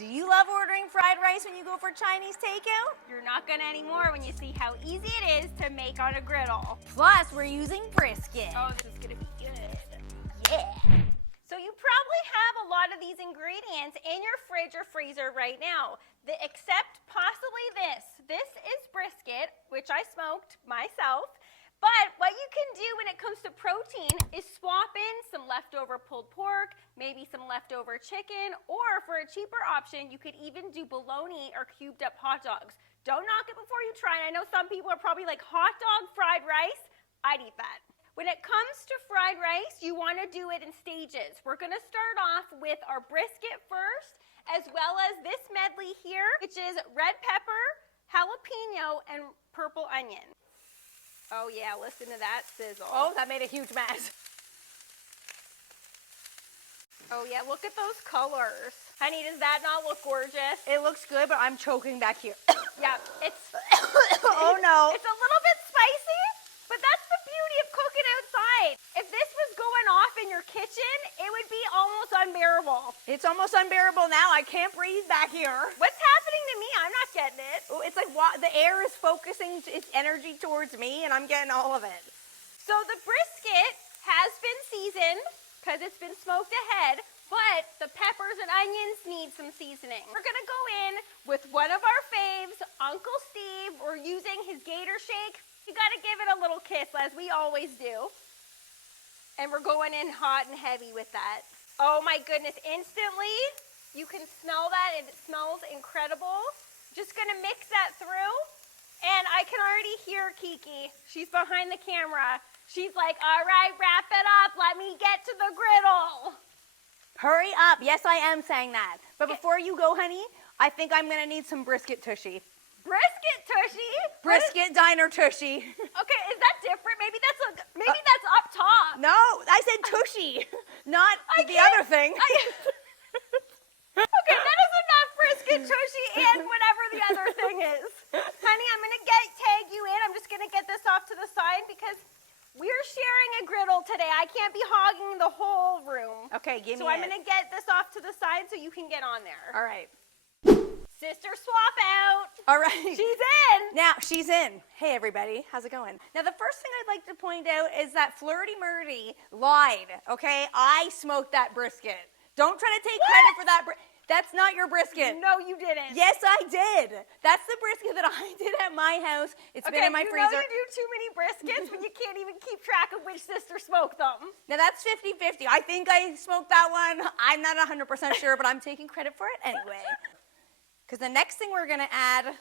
Do you love ordering fried rice when you go for Chinese takeout? You're not gonna anymore when you see how easy it is to make on a griddle. Plus, we're using brisket. Oh, this is gonna be good. Yeah. So you probably have a lot of these ingredients in your fridge or freezer right now, except possibly this. This is brisket, which I smoked myself. But what you can do when it comes to protein is swap in some leftover pulled pork, maybe some leftover chicken, or for a cheaper option, you could even do bologna or cubed up hot dogs. Don't knock it before you try. And I know some people are probably like, hot dog fried rice? I'd eat that. When it comes to fried rice, you want to do it in stages. We're going to start off with our brisket first, as well as this medley here, which is red pepper, jalapeno, and purple onion. Oh yeah, listen to that sizzle. Oh, that made a huge mess. Oh yeah, look at those colors. Honey, does that not look gorgeous? It looks good, but I'm choking back here. Yeah, it's... Oh no. It's a little bit spicy, but that's the beauty of cooking outside. If this was going off in your kitchen, it would be almost unbearable. It's almost unbearable now. I can't breathe back here. What's happening to me? I'm not getting it. It's like the air is focusing its energy towards me, and I'm getting all of it. So the brisket has been seasoned because it's been smoked ahead, but the peppers and onions need some seasoning. We're gonna go in with one of our faves, Uncle Steve. We're using his Gator Shake. You gotta give it a little kiss, as we always do. And we're going in hot and heavy with that. Oh my goodness, instantly, you can smell that and it smells incredible. Just gonna mix that through. And I can already hear Kiki. She's behind the camera. She's like, all right, wrap it up. Let me get to the griddle. Hurry up. Yes, I am saying that. But before you go, honey, I think I'm gonna need some brisket tushy. Brisket tushy? Brisket diner tushy. Okay, is that different? Maybe that's up top. No, I said tushy, not the other thing. Okay, that is enough brisket tushy and whatever the other thing is. Honey, I'm gonna tag you in. I'm just gonna get this off to the side because we're sharing a griddle today. I can't be hogging the whole room. Okay, give me So I'm gonna get this off to the side so you can get on there. All right. Sister swap out. All right. She's in. Now, she's in. Hey, everybody. How's it going? Now, the first thing I'd like to point out is that Flirty Murdy lied, okay? I smoked that brisket. Don't try to take credit for that. That's not your brisket. No, you didn't. Yes, I did. That's the brisket that I did at my house. It's been in my freezer. You know you do too many briskets when you can't even keep track of which sister smoked them. Now, that's 50-50. I think I smoked that one. I'm not 100% sure, but I'm taking credit for it anyway. Because the next thing we're going to add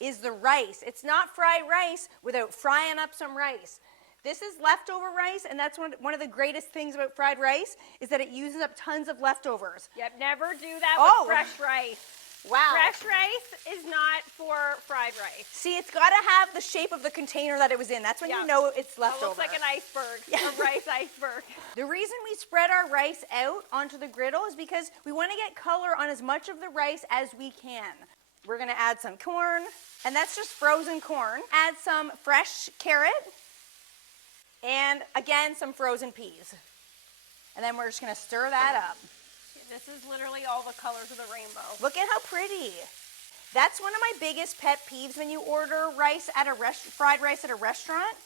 is the rice. It's not fried rice without frying up some rice. This is leftover rice, and that's one of the greatest things about fried rice is that it uses up tons of leftovers. Yep, never do that with fresh rice. Wow. Fresh rice is not for fried rice. See, it's got to have the shape of the container that it was in. That's when you know it's leftover. It looks like an iceberg, a rice iceberg. The reason we spread our rice out onto the griddle is because we want to get color on as much of the rice as we can. We're going to add some corn, and that's just frozen corn. Add some fresh carrot, and again, some frozen peas. And then we're just going to stir that up. This is literally all the colors of the rainbow. Look at how pretty. That's one of my biggest pet peeves when you order rice at fried rice at a restaurant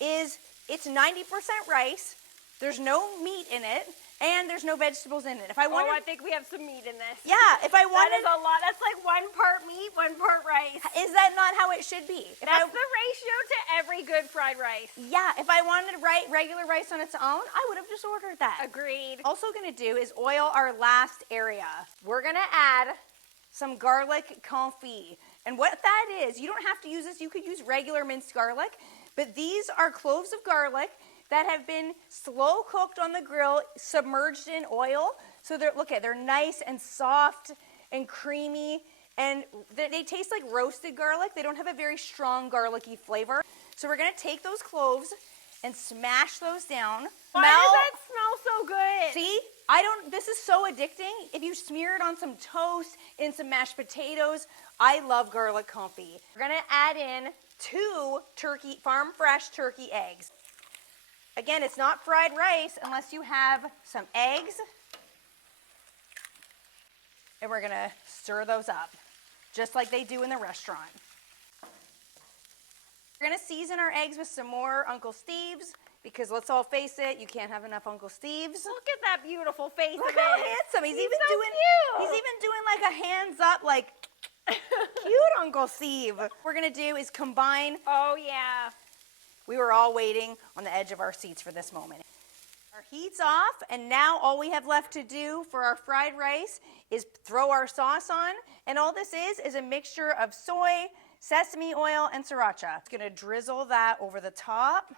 is it's 90% rice, there's no meat in it, and there's no vegetables in it. I think we have some meat in this. Yeah, if I wanted... That is a lot. That's like 1 part meat, 1 part rice. Is that not how it should be? That's the ratio to every good fried rice. Yeah, if I wanted regular rice on its own, I would have just ordered that. Agreed. Also going to do is oil our last area. We're going to add some garlic confit. And what that is, you don't have to use this. You could use regular minced garlic, but these are cloves of garlic that have been slow cooked on the grill, submerged in oil. So they're nice and soft and creamy, and they taste like roasted garlic. They don't have a very strong garlicky flavor. So we're gonna take those cloves and smash those down. Why does that smell so good? See, this is so addicting. If you smear it on some toast, in some mashed potatoes, I love garlic confit. We're gonna add in 2 farm fresh turkey eggs. Again, it's not fried rice unless you have some eggs And we're gonna stir those up, just like they do in the restaurant. We're gonna season our eggs with some more Uncle Steve's, because let's all face it, you can't have enough Uncle Steve's. Look at that beautiful face Look of how his. handsome. He's so even doing like a hands up, like cute Uncle Steve. What we're gonna do is combine. Oh yeah. We were all waiting on the edge of our seats for this moment. Our heat's off, and now all we have left to do for our fried rice is throw our sauce on. And all this is a mixture of soy, sesame oil, and sriracha. It's gonna drizzle that over the top.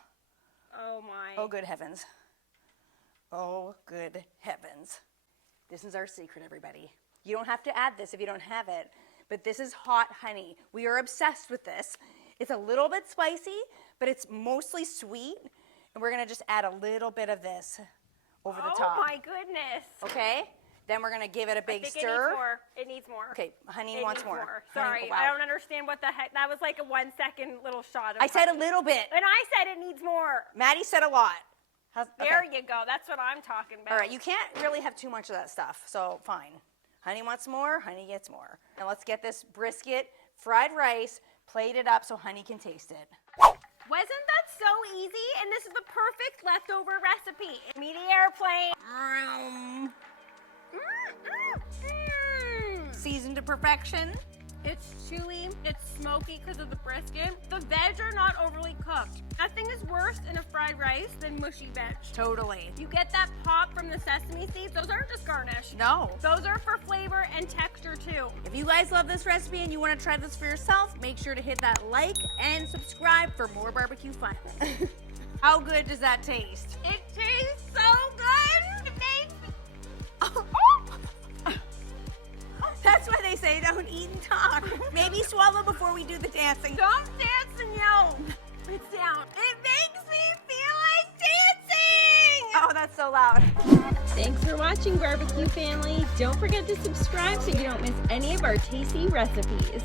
Oh my. Oh, good heavens. Oh, good heavens. This is our secret, everybody. You don't have to add this if you don't have it, but this is hot honey. We are obsessed with this. It's a little bit spicy, but it's mostly sweet, and we're gonna just add a little bit of this over the top. Oh my goodness. Okay? Then we're gonna give it a big I think stir. It needs more. Okay, honey It wants needs more. Sorry, Honey, wow. I don't understand what the heck. That was like a 1 second little shot of I said a honey. little bit. And I said it needs more. Maddie said a lot. There you go. That's what I'm talking about. All right, you can't really have too much of that stuff, so fine. Honey wants more, honey gets more. And let's get this brisket fried rice plated up so honey can taste it. Wasn't that so easy? And this is the perfect leftover recipe. Meaty airplane. Seasoned to perfection. It's chewy, it's smoky because of the brisket. The veg are not overly cooked. Nothing is worse in a fried rice than mushy veg. Totally. You get that pop from the sesame seeds. Those aren't just garnish. No. Those are for flavor and texture too. If you guys love this recipe and you want to try this for yourself, make sure to hit that like and subscribe for more barbecue fun. How good does that taste? It tastes so good. It makes me... That's why they say don't eat and talk. Maybe swallow before we do the dancing. Don't dance and yell. It's down. It makes me feel like dancing. Oh, that's so loud. Thanks for watching, Barbecue Family. Don't forget to subscribe so you don't miss any of our tasty recipes.